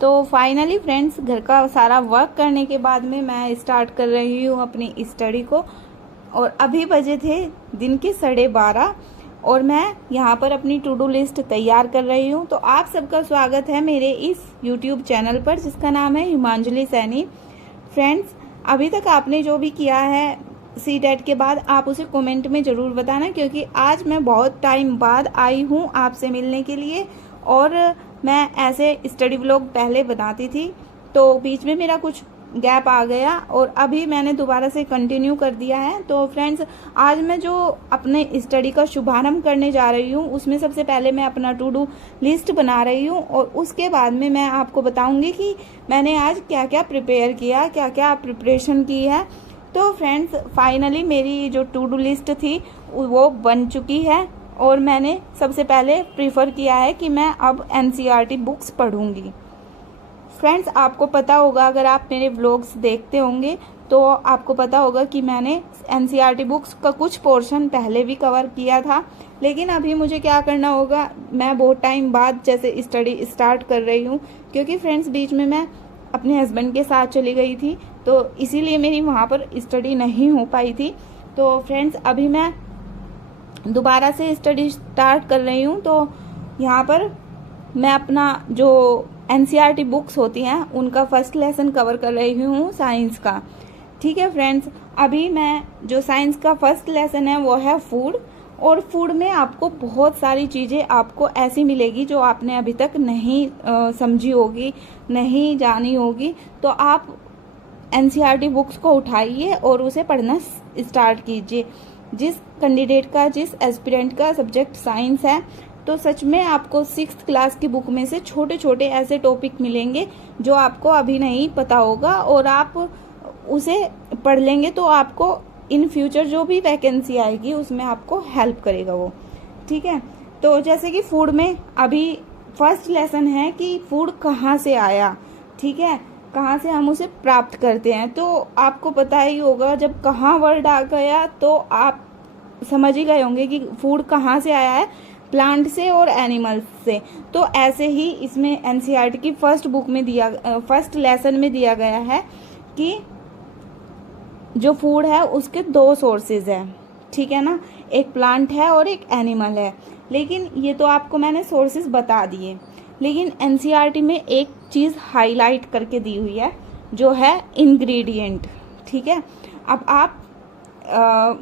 तो finally friends, घर का सारा वर्क करने के बाद में मैं स्टार्ट कर रही हूँ अपनी स्टडी को। और अभी बजे थे दिन के 12:30 और मैं यहाँ पर अपनी टू डू लिस्ट तैयार कर रही हूँ। तो आप सबका स्वागत है मेरे इस यूट्यूब चैनल पर जिसका नाम है हिमांजलि सैनी। फ्रेंड्स, अभी तक आपने जो भी किया है CTET के बाद आप उसे कमेंट में ज़रूर बताना, क्योंकि आज मैं बहुत टाइम बाद आई हूँ आपसे मिलने के लिए। और मैं ऐसे स्टडी व्लॉग पहले बनाती थी, तो बीच में मेरा कुछ गैप आ गया और अभी मैंने दोबारा से कंटिन्यू कर दिया है। तो फ्रेंड्स, आज मैं जो अपने स्टडी का शुभारंभ करने जा रही हूँ उसमें सबसे पहले मैं अपना टू डू लिस्ट बना रही हूँ और उसके बाद में मैं आपको बताऊँगी कि मैंने आज क्या क्या प्रिपेयर किया, क्या क्या प्रिपरेशन की है। तो फ्रेंड्स, फाइनली मेरी जो टू डू लिस्ट थी वो बन चुकी है और मैंने सबसे पहले प्रीफर किया है कि मैं अब NCERT बुक्स पढ़ूंगी। फ्रेंड्स, आपको पता होगा, अगर आप मेरे व्लॉग्स देखते होंगे तो आपको पता होगा कि मैंने NCERT बुक्स का कुछ पोर्शन पहले भी कवर किया था। लेकिन अभी मुझे क्या करना होगा, मैं बहुत टाइम बाद जैसे स्टडी स्टार्ट कर रही हूँ, क्योंकि फ्रेंड्स बीच में मैं अपने हस्बैंड के साथ चली गई थी, तो इसीलिए मेरी वहाँ पर स्टडी नहीं हो पाई थी। तो फ्रेंड्स, अभी मैं दोबारा से स्टडी स्टार्ट कर रही हूँ। तो यहाँ पर मैं अपना जो NCERT बुक्स होती हैं उनका फर्स्ट लेसन कवर कर रही हूँ, साइंस का। ठीक है फ्रेंड्स, अभी मैं जो साइंस का फर्स्ट लेसन है वो है फूड। और फूड में आपको बहुत सारी चीज़ें आपको ऐसी मिलेगी जो आपने अभी तक नहीं समझी होगी, नहीं जानी होगी। तो आप NCERT बुक्स को उठाइए और उसे पढ़ना स्टार्ट कीजिए। जिस कैंडिडेट का, जिस एस्पिरेंट का सब्जेक्ट साइंस है, तो सच में आपको 6th क्लास की बुक में से छोटे छोटे ऐसे टॉपिक मिलेंगे जो आपको अभी नहीं पता होगा, और आप उसे पढ़ लेंगे तो आपको इन फ्यूचर जो भी वैकेंसी आएगी उसमें आपको हेल्प करेगा वो। ठीक है, तो जैसे कि फूड में अभी फर्स्ट लेसन है कि फूड कहाँ से आया। ठीक है, कहाँ से हम उसे प्राप्त करते हैं। तो आपको पता ही होगा, जब कहाँ वर्ड आ गया तो आप समझ ही गए होंगे कि फूड कहाँ से आया है, प्लांट से और एनिमल्स से। तो ऐसे ही इसमें NCERT की फर्स्ट लेसन में दिया गया है कि जो फूड है उसके 2 सोर्सेज है। ठीक है ना, एक प्लांट है और एक एनिमल है। लेकिन ये तो आपको मैंने सोर्सेज बता दिए, लेकिन NCERT में एक चीज़ हाईलाइट करके दी हुई है जो है इंग्रेडिएंट। ठीक है, अब आप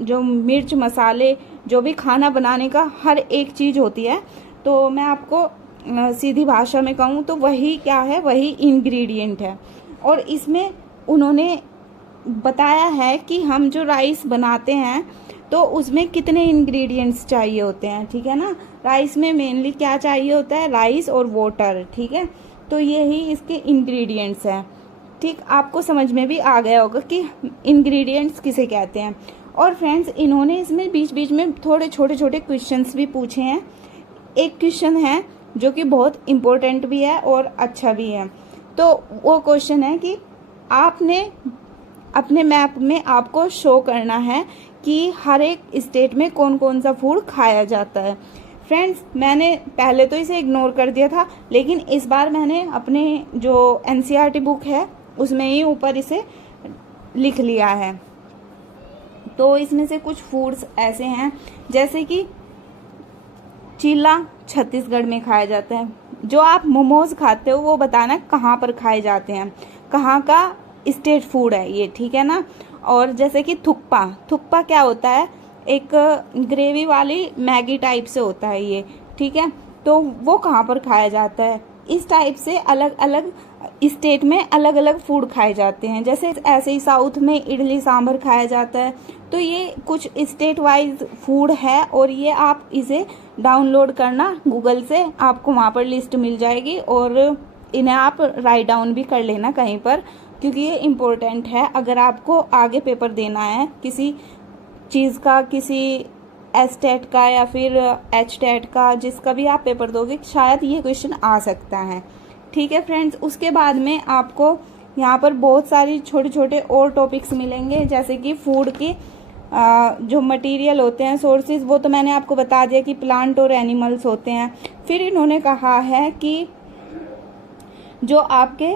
जो मिर्च मसाले, जो भी खाना बनाने का हर एक चीज़ होती है, तो मैं आपको सीधी भाषा में कहूँ तो वही क्या है, वही इंग्रेडिएंट है। और इसमें उन्होंने बताया है कि हम जो राइस बनाते हैं तो उसमें कितने इंग्रेडिएंट्स चाहिए होते हैं। ठीक है ना, राइस में मेनली क्या चाहिए होता है, राइस और वाटर। ठीक है, तो यही इसके इंग्रेडिएंट्स हैं। ठीक, आपको समझ में भी आ गया होगा कि इंग्रेडिएंट्स किसे कहते हैं। और फ्रेंड्स, इन्होंने इसमें बीच बीच में थोड़े छोटे छोटे क्वेश्चंस भी पूछे हैं। एक क्वेश्चन है जो कि बहुत इम्पोर्टेंट भी है और अच्छा भी है। तो वो क्वेश्चन है कि आपने अपने मैप में आपको शो करना है कि हर एक स्टेट में कौन कौन सा फूड खाया जाता है। फ्रेंड्स, मैंने पहले तो इसे इग्नोर कर दिया था, लेकिन इस बार मैंने अपने जो NCERT बुक है उसमें ही ऊपर इसे लिख लिया है। तो इसमें से कुछ फूड्स ऐसे हैं जैसे कि चीला छत्तीसगढ़ में खाया जाता है। जो आप मोमोज खाते हो वो बताना कहाँ पर खाए जाते हैं, कहाँ का स्टेट फूड है ये। ठीक है ना। और जैसे कि थुक्पा क्या होता है, एक ग्रेवी वाली मैगी टाइप से होता है ये। ठीक है, तो वो कहाँ पर खाया जाता है। इस टाइप से अलग अलग स्टेट में अलग अलग फूड खाए जाते हैं। जैसे ऐसे ही साउथ में इडली सांभर खाया जाता है। तो ये कुछ स्टेट वाइज फूड है और ये आप इसे डाउनलोड करना गूगल से, आपको वहाँ पर लिस्ट मिल जाएगी और इन्हें आप राइट डाउन भी कर लेना कहीं पर, क्योंकि ये इम्पोर्टेंट है। अगर आपको आगे पेपर देना है किसी चीज़ का, किसी STET का या फिर HTET का, जिसका भी आप पेपर दोगे, शायद ये क्वेश्चन आ सकता है। ठीक है फ्रेंड्स, उसके बाद में आपको यहाँ पर बहुत सारी छोटे छोटे और टॉपिक्स मिलेंगे, जैसे कि फूड की जो मटेरियल होते हैं, सोर्सेज, वो तो मैंने आपको बता दिया कि प्लांट और एनिमल्स होते हैं। फिर इन्होंने कहा है कि जो आपके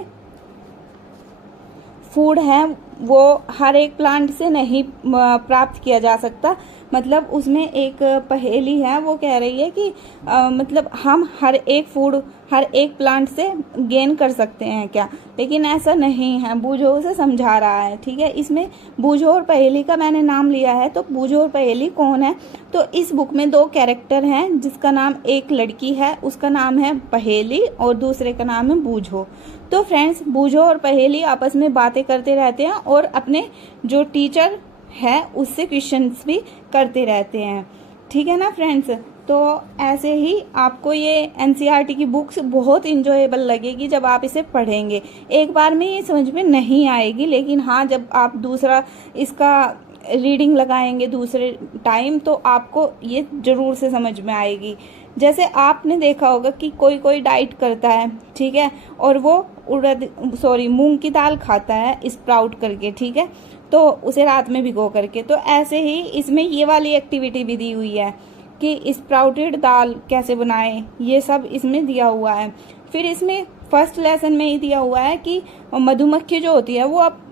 फूड है वो हर एक प्लांट से नहीं प्राप्त किया जा सकता। मतलब उसमें एक पहेली है, वो कह रही है कि मतलब हम हर एक फूड हर एक प्लांट से गेन कर सकते हैं क्या, लेकिन ऐसा नहीं है। बूझो उसे समझा रहा है, ठीक है। इसमें बूझो और पहेली का मैंने नाम लिया है, तो बूझो और पहेली कौन है? तो इस बुक में दो कैरेक्टर हैं, जिसका नाम, एक लड़की है उसका नाम है पहेली और दूसरे का नाम है बूझो। तो फ्रेंड्स, बूझो और पहेली आपस में बातें करते रहते हैं और अपने जो टीचर है उससे क्वेश्चंस भी करते रहते हैं, ठीक है ना फ्रेंड्स। तो ऐसे ही आपको ये एनसीईआरटी की बुक्स बहुत इंजॉयबल लगेगी जब आप इसे पढ़ेंगे। एक बार में ये समझ में नहीं आएगी, लेकिन हाँ जब आप दूसरा इसका रीडिंग लगाएंगे दूसरे टाइम तो आपको ये जरूर से समझ में आएगी। जैसे आपने देखा होगा कि कोई कोई डाइट करता है, ठीक है, और वो मूंग की दाल खाता है स्प्राउट करके, ठीक है, तो उसे रात में भिगो करके। तो ऐसे ही इसमें ये वाली एक्टिविटी भी दी हुई है कि स्प्राउटेड दाल कैसे बनाएं, ये सब इसमें दिया हुआ है। फिर इसमें फर्स्ट लेसन में ही दिया हुआ है कि मधुमक्खी जो होती है वो अब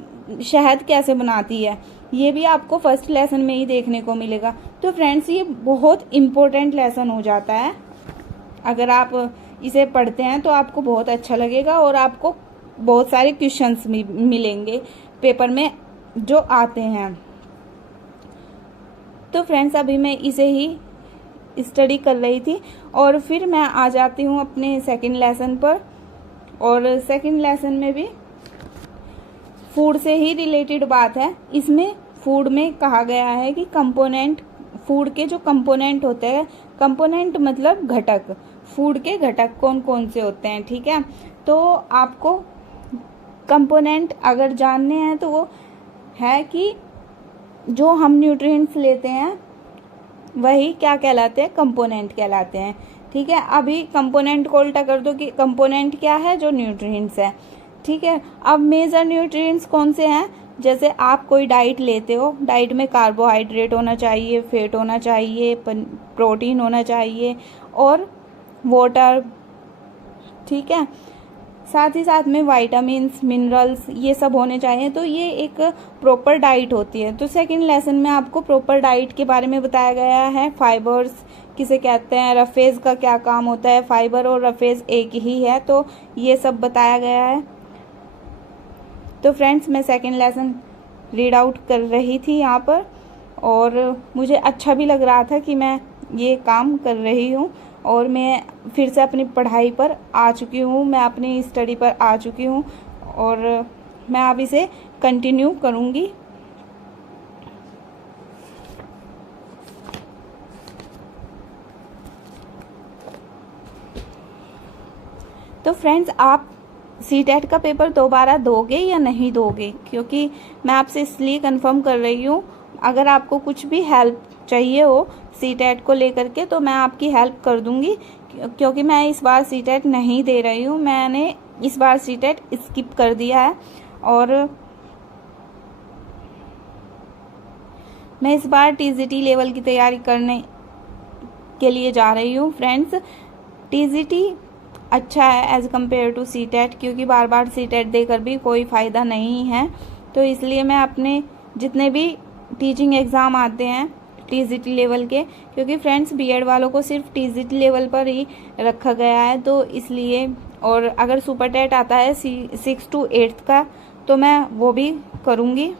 शहद कैसे बनाती है, ये भी आपको फर्स्ट लेसन में ही देखने को मिलेगा। तो फ्रेंड्स, ये बहुत इम्पोर्टेंट लेसन हो जाता है। अगर आप इसे पढ़ते हैं तो आपको बहुत अच्छा लगेगा और आपको बहुत सारे क्वेश्चंस मिलेंगे पेपर में जो आते हैं। तो फ्रेंड्स, अभी मैं इसे ही स्टडी कर रही थी और फिर मैं आ जाती हूँ अपने सेकंड लेसन पर। और सेकंड लेसन में भी फूड से ही रिलेटेड बात है। इसमें फूड में कहा गया है कि कंपोनेंट, फूड के जो कंपोनेंट होते हैं, कंपोनेंट मतलब घटक, फूड के घटक कौन कौन से होते हैं, ठीक है। तो आपको कंपोनेंट अगर जानने हैं तो वो है कि जो हम न्यूट्रिएंट्स लेते हैं वही क्या कहलाते हैं, कंपोनेंट कहलाते हैं, ठीक है। अभी कंपोनेंट को उल्टा कर दो कि कंपोनेंट क्या है, जो न्यूट्रिएंट्स है, ठीक है। अब मेजर न्यूट्रिएंट्स कौन से हैं? जैसे आप कोई डाइट लेते हो, डाइट में कार्बोहाइड्रेट होना चाहिए, फैट होना चाहिए, प्रोटीन होना चाहिए और वाटर, ठीक है। साथ ही साथ में विटामिन्स, मिनरल्स, ये सब होने चाहिए। तो ये एक प्रॉपर डाइट होती है। तो सेकंड लेसन में आपको प्रॉपर डाइट के बारे में बताया गया है। फाइबर्स किसे कहते हैं, रफेज का क्या काम होता है, फाइबर और रफेज एक ही है, तो ये सब बताया गया है। तो फ्रेंड्स, मैं सेकंड लेसन रीड आउट कर रही थी यहाँ पर और मुझे अच्छा भी लग रहा था कि मैं ये काम कर रही हूँ और मैं फिर से अपनी पढ़ाई पर आ चुकी हूँ, मैं अपनी स्टडी पर आ चुकी हूँ और मैं अब इसे कंटिन्यू करूँगी। तो फ्रेंड्स, आप सीटेट का पेपर दोबारा दोगे या नहीं दोगे? क्योंकि मैं आपसे इसलिए कंफर्म कर रही हूँ, अगर आपको कुछ भी हेल्प चाहिए हो सीटेट को लेकर के तो मैं आपकी हेल्प कर दूंगी, क्योंकि मैं इस बार सीटेट नहीं दे रही हूँ। मैंने इस बार सीटेट स्किप कर दिया है और मैं इस बार टीजीटी लेवल की तैयारी करने के लिए जा रही हूँ। फ्रेंड्स, टीजीटी अच्छा है एज कम्पेयर टू सीटेट, क्योंकि बार बार सीटेट देकर भी कोई फ़ायदा नहीं है। तो इसलिए मैं अपने जितने भी टीचिंग एग्ज़ाम आते हैं टीजीटी लेवल के, क्योंकि फ्रेंड्स बीएड वालों को सिर्फ टीजीटी लेवल पर ही रखा गया है, तो इसलिए, और अगर सुपर टेट आता है 6 to 8 का तो मैं वो भी करूँगी।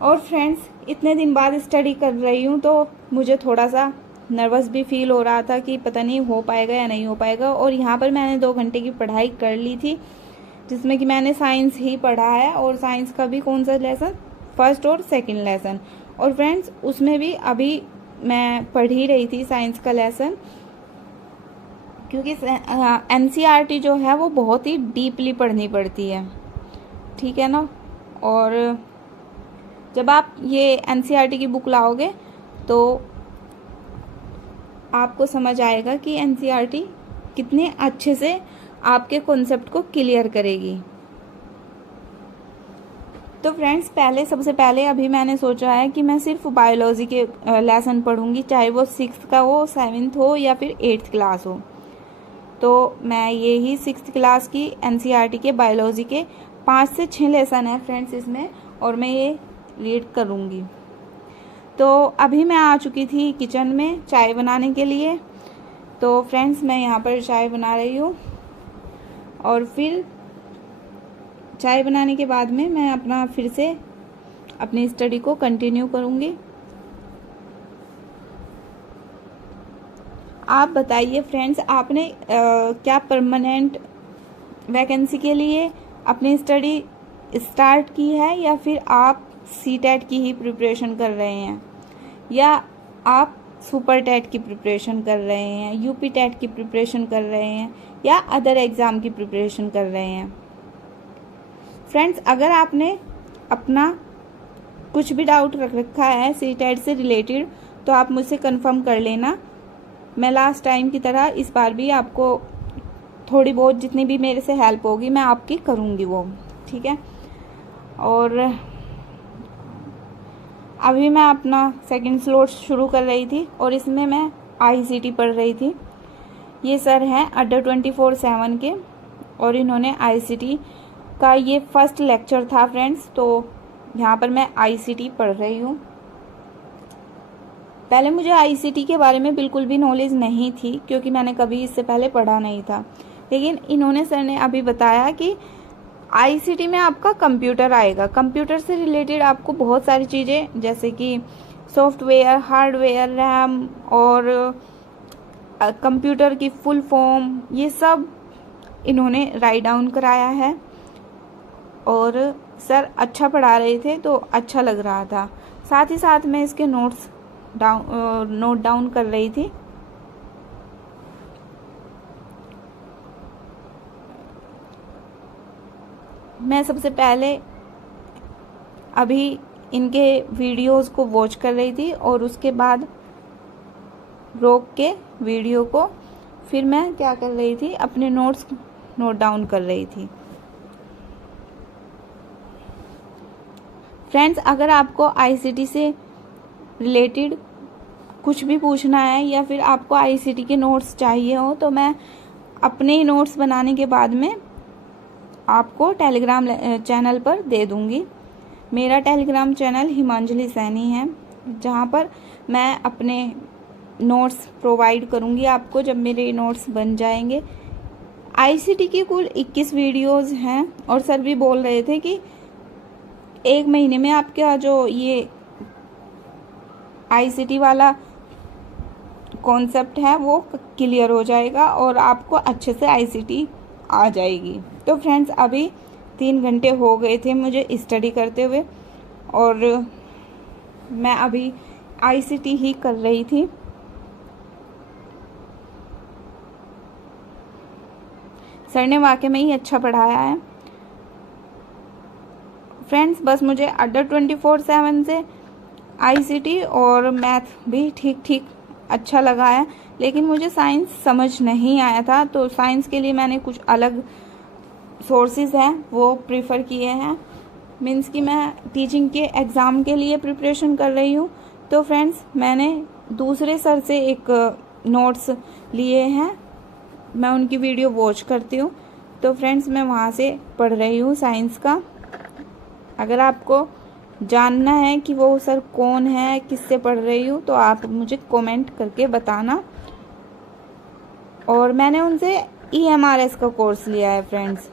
और फ्रेंड्स, इतने दिन बाद स्टडी कर रही हूँ तो मुझे थोड़ा सा नर्वस भी फील हो रहा था कि पता नहीं हो पाएगा या नहीं हो पाएगा। और यहाँ पर मैंने 2 घंटे की पढ़ाई कर ली थी, जिसमें कि मैंने साइंस ही पढ़ा है और साइंस का भी कौन सा लेसन, फर्स्ट और सेकंड लेसन। और फ्रेंड्स, उसमें भी अभी मैं पढ़ ही रही थी साइंस का लेसन, क्योंकि एनसीईआरटी जो है वो बहुत ही डीपली पढ़नी पड़ती है, ठीक है ना। और जब आप ये एनसीईआरटी की बुक लाओगे तो आपको समझ आएगा कि एनसीईआरटी कितने अच्छे से आपके कॉन्सेप्ट को क्लियर करेगी। तो फ्रेंड्स, सबसे पहले अभी मैंने सोचा है कि मैं सिर्फ बायोलॉजी के लेसन पढ़ूंगी, चाहे वो 6th का हो, 7th हो या फिर 8th क्लास हो। तो मैं यही 6th क्लास की NCERT के बायोलॉजी के 5 से 6 लेसन है फ्रेंड्स इसमें, और मैं ये रीड करूँगी। तो अभी मैं आ चुकी थी किचन में चाय बनाने के लिए। तो फ्रेंड्स मैं यहाँ पर चाय बना रही हूँ, और फिर चाय बनाने के बाद में मैं अपना फिर से अपनी स्टडी को कंटिन्यू करूँगी। आप बताइए फ्रेंड्स, आपने क्या परमानेंट वैकेंसी के लिए अपनी स्टडी स्टार्ट की है, या फिर आप CTET की ही प्रिपरेशन कर रहे हैं, या आप सुपर टेट की प्रिपरेशन कर रहे हैं, UP टेट की प्रिपरेशन कर रहे हैं, या अदर एग्ज़ाम की प्रिपरेशन कर रहे हैं। फ्रेंड्स, अगर आपने अपना कुछ भी डाउट रख रखा है CTET से रिलेटेड, तो आप मुझसे कंफर्म कर लेना। मैं लास्ट टाइम की तरह इस बार भी आपको थोड़ी बहुत जितनी भी मेरे से हेल्प होगी मैं आपकी करूँगी वो, ठीक है। और अभी मैं अपना सेकंड स्लॉट शुरू कर रही थी, और इसमें मैं ICT पढ़ रही थी। ये सर हैं अड्डा 24/7 के, और इन्होंने ICT का ये फर्स्ट लेक्चर था फ्रेंड्स। तो यहाँ पर मैं ICT पढ़ रही हूँ। पहले मुझे ICT के बारे में बिल्कुल भी नॉलेज नहीं थी, क्योंकि मैंने कभी इससे पहले पढ़ा नहीं था। लेकिन इन्होंने सर ने अभी बताया कि ICT में आपका कंप्यूटर आएगा। कंप्यूटर से रिलेटेड आपको बहुत सारी चीज़ें, जैसे कि सॉफ्टवेयर, हार्डवेयर, रैम, और कंप्यूटर की फुल फॉर्म, ये सब इन्होंने राइट डाउन कराया है। और सर अच्छा पढ़ा रहे थे, तो अच्छा लग रहा था। साथ ही साथ मैं इसके नोट डाउन कर रही थी। मैं सबसे पहले अभी इनके वीडियोस को वॉच कर रही थी, और उसके बाद रोक के वीडियो को फिर मैं क्या कर रही थी, अपने नोट्स नोट डाउन कर रही थी। फ्रेंड्स, अगर आपको ICT से रिलेटेड कुछ भी पूछना है, या फिर आपको ICT के नोट्स चाहिए हो, तो मैं अपने ही नोट्स बनाने के बाद में आपको टेलीग्राम चैनल पर दे दूंगी। मेरा टेलीग्राम चैनल हिमांजलि सैनी है, जहां पर मैं अपने नोट्स प्रोवाइड करूंगी आपको जब मेरे नोट्स बन जाएंगे। ICT की कुल 21 वीडियोस हैं, और सर भी बोल रहे थे कि 1 महीने में आपका जो ये ICT वाला कॉन्सेप्ट है वो क्लियर हो जाएगा, और आपको अच्छे से ICT आ जाएगी। तो फ्रेंड्स, अभी 3 घंटे हो गए थे मुझे स्टडी करते हुए, और मैं अभी ICT ही कर रही थी। सर ने वाकई में ही अच्छा पढ़ाया है फ्रेंड्स। बस मुझे अड्डा 24/7 से ICT और मैथ भी ठीक ठीक अच्छा लगा है, लेकिन मुझे साइंस समझ नहीं आया था। तो साइंस के लिए मैंने कुछ अलग सोर्सेज हैं वो प्रीफर किए हैं। मीन्स कि मैं टीचिंग के एग्ज़ाम के लिए प्रिपरेशन कर रही हूँ। तो फ्रेंड्स, मैंने दूसरे सर से एक नोट्स लिए हैं, मैं उनकी वीडियो वॉच करती हूँ। तो फ्रेंड्स, मैं वहाँ से पढ़ रही हूँ साइंस का। अगर आपको जानना है कि वो सर कौन है, किससे पढ़ रही हूँ, तो आप मुझे कमेंट करके बताना। और मैंने उनसे EMRS का कोर्स लिया है फ्रेंड्स।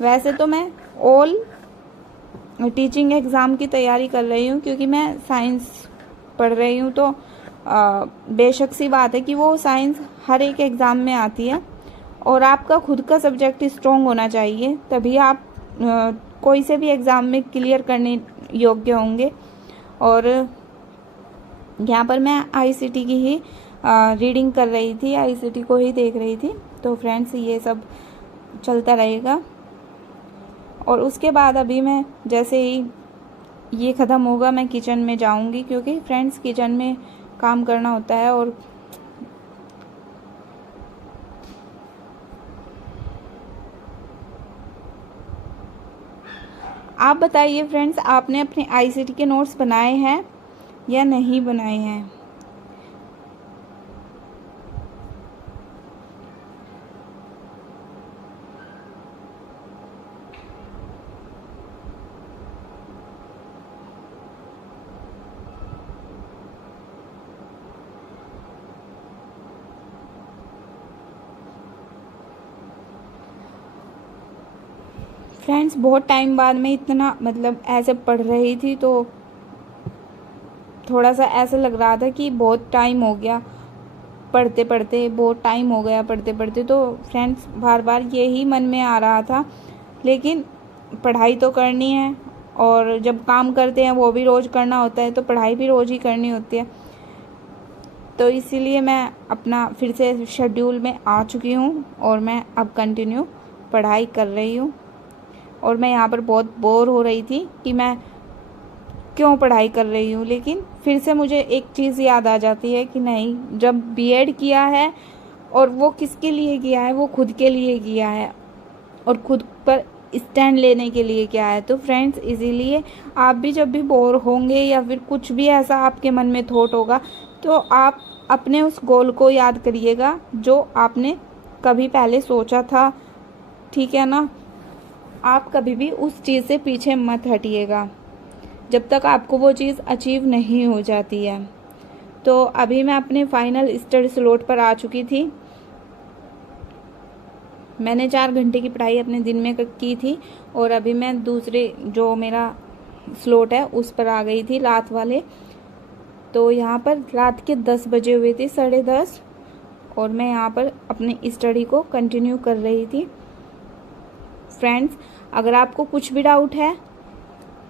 वैसे तो मैं ऑल टीचिंग एग्ज़ाम की तैयारी कर रही हूँ, क्योंकि मैं साइंस पढ़ रही हूँ। तो बेशक सी बात है कि वो साइंस हर एक एग्ज़ाम में आती है, और आपका खुद का सब्जेक्ट स्ट्रॉन्ग होना चाहिए, तभी आप कोई से भी एग्ज़ाम में क्लियर करने योग्य होंगे। और यहाँ पर मैं ICT की ही रीडिंग कर रही थी, ICT को ही देख रही थी। तो फ्रेंड्स, ये सब चलता रहेगा। और उसके बाद अभी मैं जैसे ही ये ख़त्म होगा मैं किचन में जाऊंगी, क्योंकि फ्रेंड्स किचन में काम करना होता है। और आप बताइए फ्रेंड्स, आपने अपने ICT के नोट्स बनाए हैं या नहीं बनाए हैं? फ्रेंड्स बहुत टाइम बाद मैं इतना मतलब ऐसे पढ़ रही थी तो थोड़ा सा ऐसा लग रहा था कि बहुत टाइम हो गया पढ़ते पढ़ते, बहुत टाइम हो गया पढ़ते पढ़ते। तो फ्रेंड्स बार बार यही मन में आ रहा था, लेकिन पढ़ाई तो करनी है और जब काम करते हैं वो भी रोज़ करना होता है, तो पढ़ाई भी रोज़ ही करनी होती है। तो इसीलिए मैं अपना फिर से शेड्यूल में आ चुकी हूँ और मैं अब कंटिन्यू पढ़ाई कर रही हूँ। और मैं यहाँ पर बहुत बोर हो रही थी कि मैं क्यों पढ़ाई कर रही हूँ, लेकिन फिर से मुझे एक चीज़ याद आ जाती है कि नहीं, जब बीएड किया है और वो किसके लिए किया है, वो खुद के लिए किया है और खुद पर स्टैंड लेने के लिए किया है। तो फ्रेंड्स इसीलिए आप भी जब भी बोर होंगे या फिर कुछ भी ऐसा आपके मन में थॉट होगा, तो आप अपने उस गोल को याद करिएगा जो आपने कभी पहले सोचा था, ठीक है ना। आप कभी भी उस चीज़ से पीछे मत हटिएगा जब तक आपको वो चीज़ अचीव नहीं हो जाती है। तो अभी मैं अपने फाइनल स्टडी स्लॉट पर आ चुकी थी। मैंने 4 घंटे की पढ़ाई अपने दिन में की थी और अभी मैं दूसरे जो मेरा स्लॉट है उस पर आ गई थी, रात वाले। तो यहाँ पर रात के 10 बजे हुए थे, 10:30, और मैं यहाँ पर अपनी स्टडी को कंटिन्यू कर रही थी। फ्रेंड्स अगर आपको कुछ भी डाउट है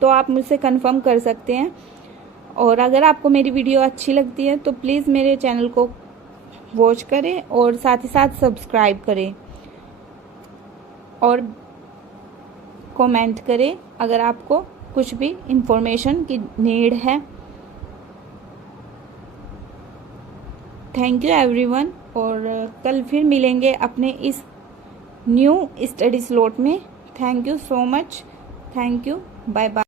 तो आप मुझसे कंफर्म कर सकते हैं, और अगर आपको मेरी वीडियो अच्छी लगती है तो प्लीज़ मेरे चैनल को वॉच करें और साथ ही साथ सब्सक्राइब करें और कमेंट करें अगर आपको कुछ भी इंफॉर्मेशन की नीड है। थैंक यू एवरीवन, और कल फिर मिलेंगे अपने इस न्यू स्टडी स्लॉट में। Thank you so much, thank you, bye bye.